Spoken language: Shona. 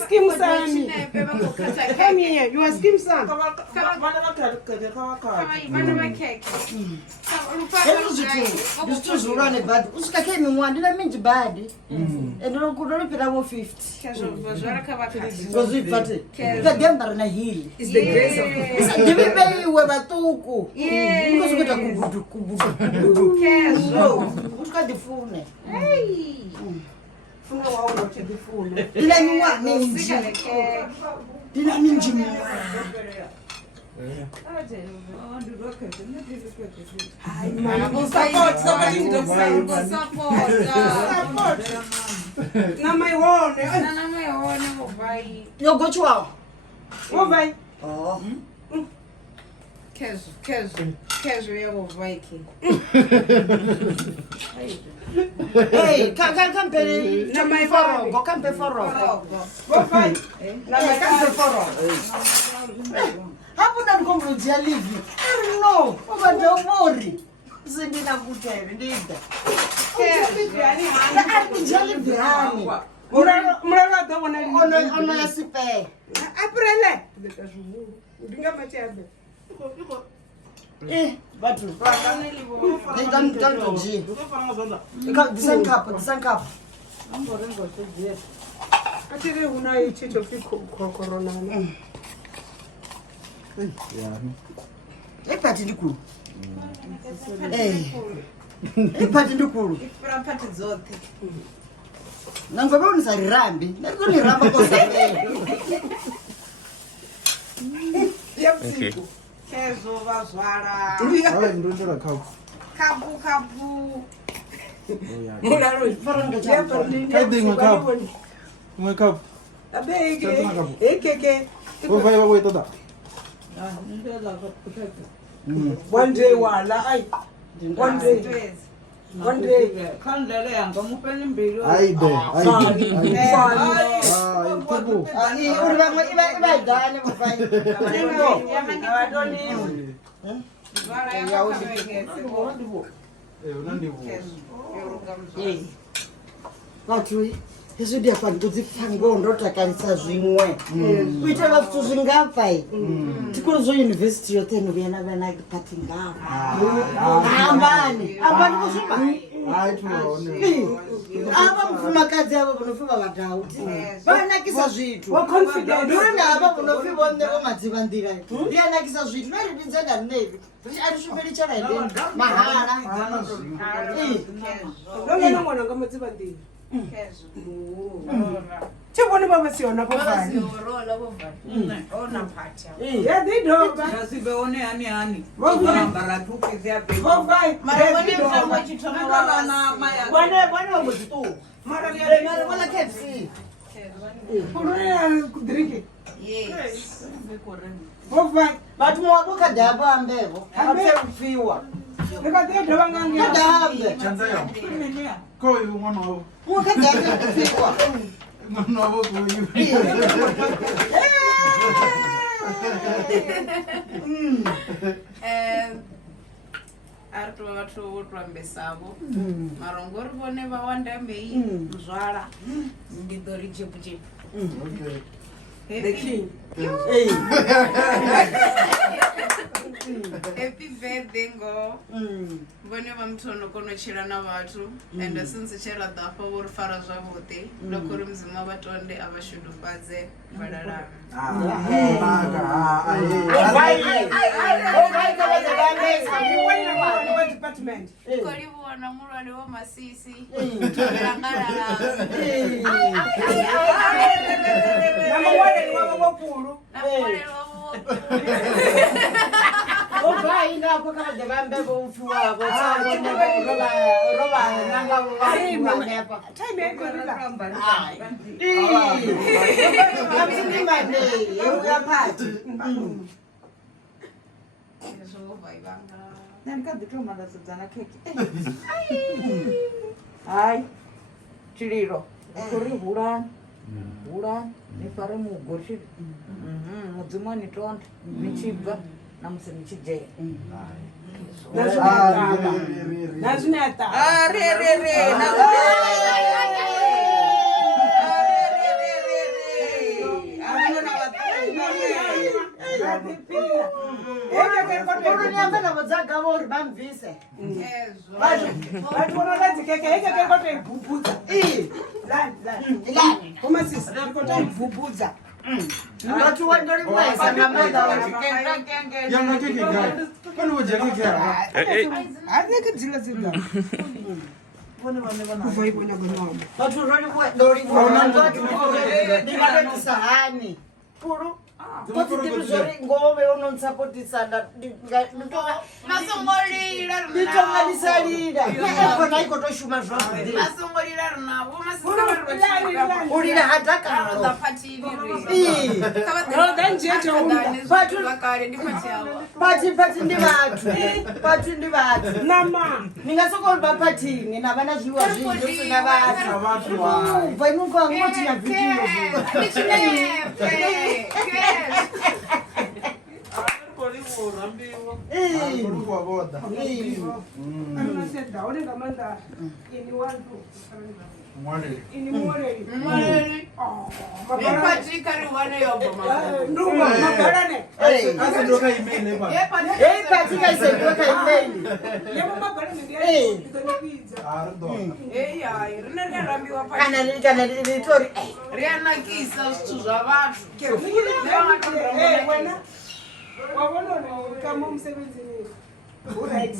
Skim son. Come here, you are skim son. But usuka came in one, didn't mean to bad. And don't go to pay 50. Because we party. The Denver na hill. It's the grace of God. Give me baby weba tuku. Because we got kubudu. Usuka the phone. Hey. Funa waona the phone. Dila nywa minji. Dila minji mwa. Na mai wone. Yo go chwa. Wo vai. Oh. Kezo yabo vaiki. Hey, come pay. Na mai foro, go come pay foro. Wo vai. Na mai come pay foro. Hapo ndo ngomrujia livi. No, baba ndio mori. Zindina kutere ndida. Jali birani. Murara ndo wana ono yasipe. Aprele. Udinga machabe. Batu. Don't G. This cup. Atire una ichicho fiko corona. Epati ndikuru. Epati ndikuru. Ifura pati zote. Nangoba unisarirambi. Nakuni ramba kosabe. Okay. Kezo vazwara. Ale ndondera kabu. Kabu. Mularo faranga chapa. Kaidi ngakabu. Ngakabu. Abege. Ekeke. Vai vai toda. One day wala ai. One day. Khandlele yanga mupeni mbili. Aide. Tibu. Uri bamwe iba idane mufanye. Vatui izvidi afani kudzipangondo takanisa zvimwe kuita vafutu zvingafai tikurizo university yote novena vana pati ngava ambani kuzvima ava mufumakadzi avo vanofima vatauti vanakisa zvitu ndurina ava vanofima nevo madzivhandila rianakisa zvitu naridinzenda nevi arisviperi charaendeni mahala Nongena mwana ngamatsivandile. Chibone baba siona bovani. Ona pacha. Yeah, they do. Nasibe one ani. Mbara tupi zia pe. Bovai. Mara wone mfamo chitomora na maya. Wane wamuzitu. Mara wala KFC. Kuna kudriki. Yes. Bovai. Batu mwabuka dabo ambevo. Ambevo. Ndikatenda vangange. Kadambe. Chanza yo. Ko yu mwana wao. Mukadambe kufiwa. Mwana wao ko yu. Arto watu wambesavo marongori vone vawanda mei mzvara ndidori chipu. The king. Happy birthday ngo vone vamtono konochirana vatu and since chera dhafa vorifara zvavote ndokuri mzima vatonde avashudufadze vararame. Korivona murwari womasisi rangarara Obai na kwa kama devambe bofuwa botango roba nanga wa hapa. Time yako rila. Kamsini mane ya party. so vaivanga. Nani ditoma ndasadzana keki. Hai. Tshililo. Kuri hura nifare mugoshi. Mudzimwa nitonda nichibva namusi nichijea. Nazvinata. Re. Uri nyamba na mudzaga vo uri bambvise. Vatu vanoratidza keke kotoibvubhudza. Lani. Koma sisi kotoibvubhudza. Vatu wandori mwesa na mada wati. Yana keke gai. Kwani uje keke hapa? Hatina kudzila. Kuvaibona kunomo. Vatu ndori mwesa. Ndikati sahani. Puru. Kuti ndizori ngove unotsapotisa masongolira nditonganisalira efona ikotoshuma zvavudi masongolira runavo ulira hadakaro pati ndi vatu Nama. ningasokomba patini navana zviwa zvinji usina vatu vainukangoti na vidiyo kana ritori rianakisa zvithu zvavanhu Wabona kama umsebenzini. Alright.